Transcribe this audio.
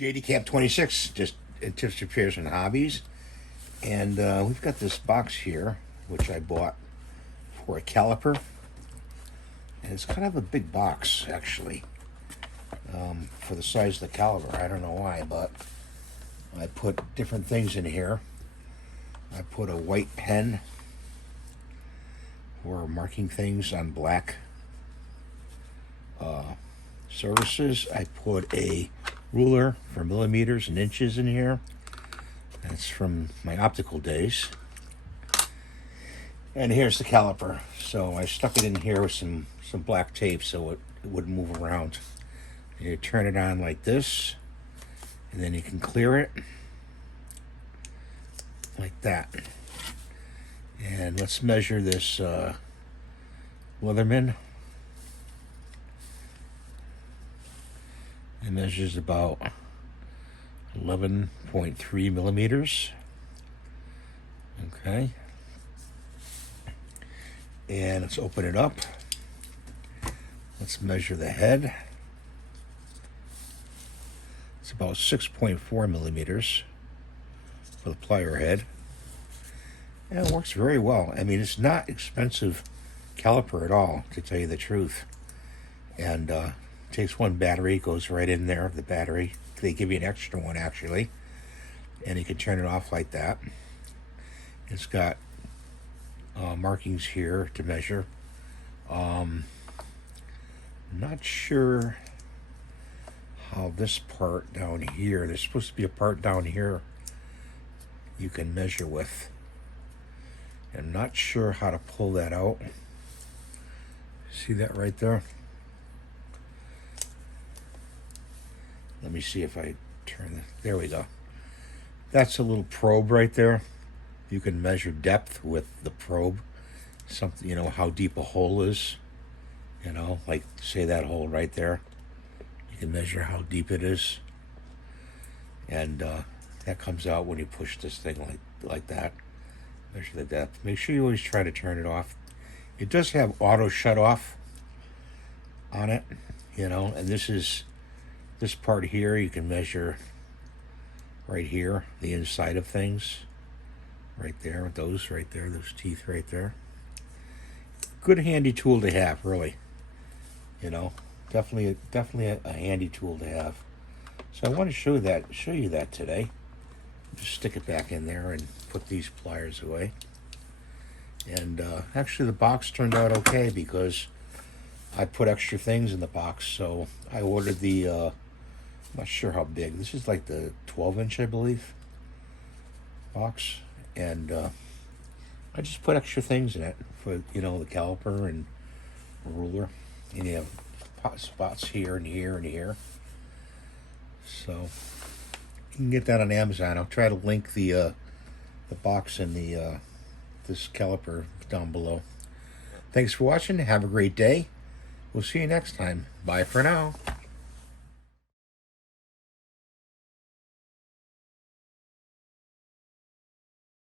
JD Camp 26, just tips, repairs, and hobbies. And we've got this box here, which I bought for a caliper. And it's kind of a big box, actually, for the size of the caliper. I don't know why, but I put different things in here. I put a white pen for marking things on black surfaces. I put a ruler for millimeters and inches in here. That's from my optical days. And here's the caliper. So I stuck it in here with some black tape so it wouldn't move around. And you turn it on like this, and then you can clear it like that. And let's measure this Leatherman. It measures about 11.3 millimeters. Okay. And let's open it up. Let's measure the head. It's about 6.4 millimeters for the plier head. And it works very well. I mean, it's not expensive caliper at all, to tell you the truth. And takes one battery, goes right in there, the battery. They give you an extra one, actually. And you can turn it off like that. It's got markings here to measure. Not sure how this part down here, there's supposed to be a part down here you can measure with. I'm not sure how to pull that out. See that right there? Let me see if I turn it. There we go. That's a little probe right there. You can measure depth with the probe. Something, you know, how deep a hole is. You know, like say that hole right there. You can measure how deep it is. And that comes out when you push this thing like that. Measure the depth. Make sure you always try to turn it off. It does have auto shut off on it, you know, and this part here you can measure right here, the inside of things. Right there, those right there, those teeth right there. Good handy tool to have, really. You know, definitely a handy tool to have. So I want to show you that today. Just stick it back in there and put these pliers away. And actually the box turned out okay because I put extra things in the box. So I ordered the, I'm not sure how big. This is like the 12-inch, I believe, box. And I just put extra things in it for, you know, the caliper and a ruler. And you have spots here and here and here. So you can get that on Amazon. I'll try to link the box and the this caliper down below. Thanks for watching. Have a great day. We'll see you next time. Bye for now.